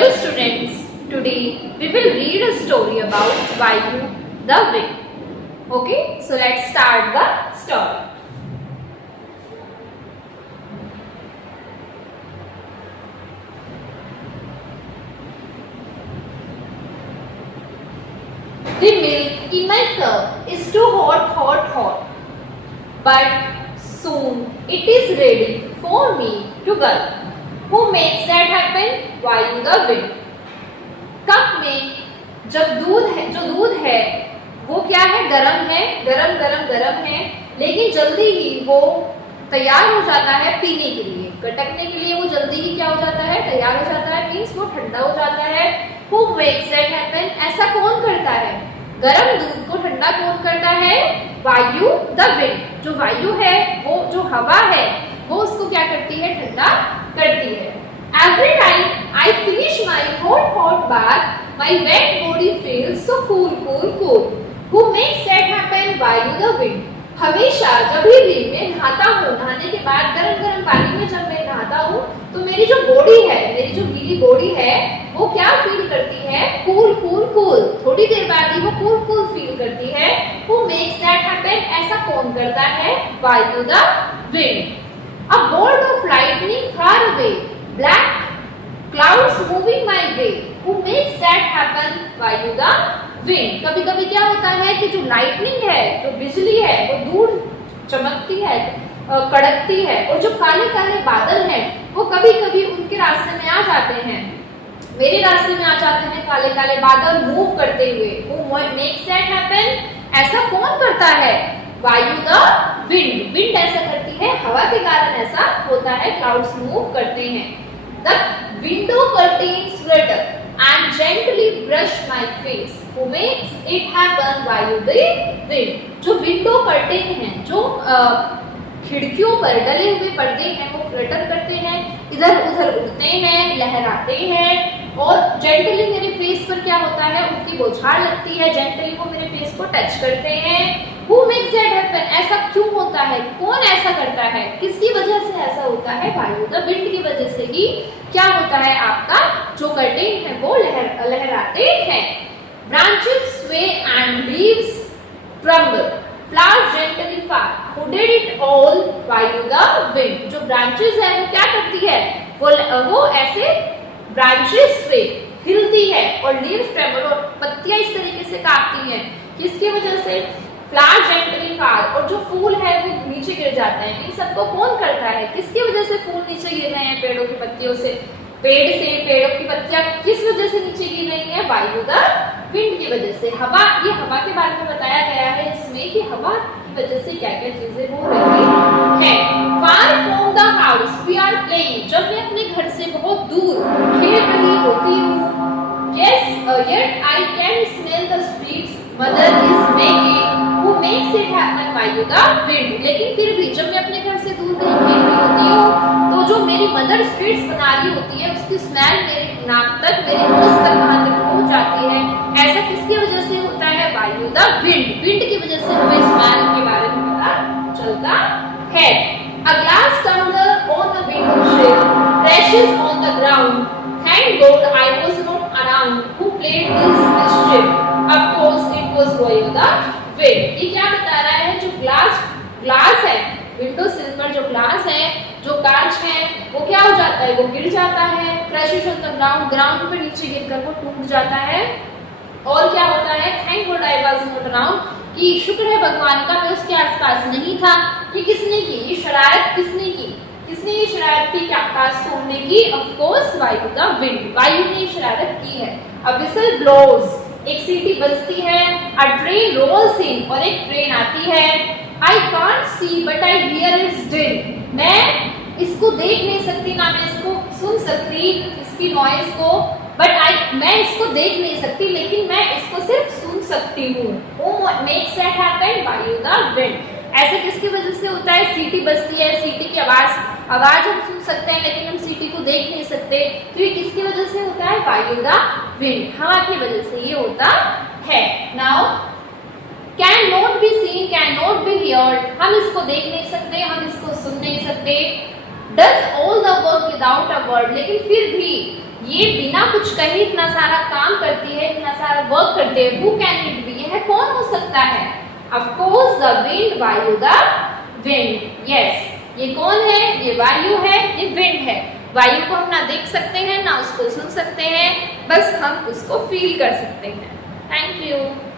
Hello students, today we will read a story about Vayu the wind. Okay, so let's start the story. The milk in my cup is too hot. But soon it is ready for me to gulp. Who makes that happen? Vayu the wind. Cup में जब जो दूध है वो क्या है? गरम है, लेकिन जल्दी ही वो तैयार हो जाता है पीने के लिए, गटकने के लिए वो जल्दी ही क्या हो जाता है? तैयार हो जाता है, मीन्स वो ठंडा हो जाता है. Who makes that happen? ऐसा कौन करता है? गरम दूध को ठंडा कौन करता है? वायु द विंड. जो वायु है, वो जो हवा है, वो उसको क्या करती है? ठंडा करती है. Every time I finish my hot bath, my wet body feels so cool. Who makes that happen? Vayu the wind. हमेशा जब भी मैं नहाता हूँ, नहाने के बाद गरम पानी में जब मैं नहाता हूँ, तो मेरी जो बॉडी है, मेरी जो गीली बॉडी है, वो क्या फील करती है? कूल. थोड़ी देर बाद ही वो कूल फील करती है. Who makes that happen? ऐसा कौन करता है? Vayu the wind. A bolt of lightning far away, black clouds moving my way. Who makes that happen? Vayu the wind. कभी क्या होता है कि जो लाइटनिंग है, जो बिजली है, वो दूर चमकती है, कड़कती है, और जो काले बादल हैं, वो कभी उनके रास्ते में आ जाते हैं, मेरे रास्ते में आ जाते हैं काले बादल मूव करते हुए. Who makes that happen? ऐसा कौन करता है? वायु द विंड. विंड ऐसा करती है, हवा के कारण ऐसा होता है, क्लाउड्स मूव करते हैं. The window curtains flutter and gently brush my face. Who makes it happen? वायु द विंड. जो विंडो कर्टेन है, जो खिड़कियों पर डले हुए पर्दे हैं, वो फ्लटर करते हैं, इधर उधर उड़ते हैं, लहराते हैं, और जेंटली मेरे फेस पर क्या होता है? उनकी बौछार लगती है, जेंटली वो मेरे फेस को टच करते हैं. Who makes that happen? ऐसा क्यों होता है? कौन ऐसा करता है? किसकी वजह से ऐसा होता है? वायु द विंड की वजह से ही क्या होता है? आपका जो कर्टेन है वो लहराते हैं. Branches sway and leaves tremble, flowers gently fall. Who did it all? वायु द विंड. जो ब्रांचेस है वो क्या करती है? वो ऐसे ब्रांचेस पे हिलती है, और लीव्स ट्रेमल, और पत्तियां इस तरीके से कांपती हैं. किसकी वजह से? Flower gently fall. और जो फूल है वो नीचे गिर जाते हैं. इन सबको कौन करता है? किसकी वजह से फूल नीचे गिर रहे हैं? पेड़ों की पत्तियों से. पेड़ों की पत्तियां किस वजह से नीचे गिर रही हैं? वायु द विंड की वजह से. हवा, ये हवा के बारे में बताया गया है इसमें कि हवा की वजह से क्या चीजें हो रही है. Far from the house we are playing. जब मैं अपने घर से बहुत दूर खेल रही होती हूँ. Yet I can smell the sweets mother is making. Who makes it happen? वायु द विंड. लेकिन फिर भी जब मैं अपने घर से दूर कहीं खेल रही होती हूँ, तो जो मेरी मदर स्वीट्स बना रही होती है, उसकी स्मेल मेरे नाक तक, मेरे नोज तक, वहां तक पहुंच जाती है. ऐसा किसकी वजह से होता है? वायु द विंड. विंड की वजह से हमें स्मेल के बारे में पता चलता है. A glass tumbler on the window sill crashes on the ground. Thank God I was not around. Who played this mischief? Of course it was Vayu the wind. ये क्या बता रहा है? जो ग्लास है, विंडो सिल पर जो ग्लास है, जो कांच है, वो क्या हो जाता है? वो गिर जाता है. क्रैशेस ऑन द ग्राउंड पर नीचे गिरकर वो टूट जाता है. और क्या होता है? Thank God I was not around. कि शुक्र है भगवान का मैं उसके आसपास नहीं था. कि किसने की ये शरारत? किसने ये शरारत की? क्या आकाश तोड़ने की? ऑफ कोर्स वायु द विंड. वायु ने शरारत की है. अ विसल ब्लोज, एक सीटी बजती है. अ ट्रेन रोल्स इन, और एक ट्रेन आती है. I can't see but I hear it still. मैं इसको देख नहीं सकती, ना मैं इसको सुन सकती, इसकी नॉइज को, मैं इसको देख नहीं सकती, लेकिन मैं इसको सिर्फ सुन सकती हूँ. Who makes that happen? वायु द विंड. ऐसा किसकी वजह से होता है? सीटी बजती है, सीटी की आवाज हम सुन सकते हैं, लेकिन हम सीटी को देख नहीं सकते. तो ये किसकी वजह से होता है? वायु द विंड. हवा की वजह से ये होता है. Now can not be seen, can not be heard. हम इसको देख नहीं सकते, हम इसको सुन नहीं सकते. Does all the work without a word. लेकिन फिर भी ये बिना कुछ कहे, इतना सारा काम करती है, इतना सारा वर्क करती है, हु कैन इट बी, यह कौन हो सकता है? ऑफ कोर्स द विंड, वायु, द विंड। यस, ये कौन है? ये वायु है, ये विंड है। वायु को हम ना देख सकते हैं ना उसको सुन सकते हैं, बस हम उसको फील कर सकते हैं। Thank you.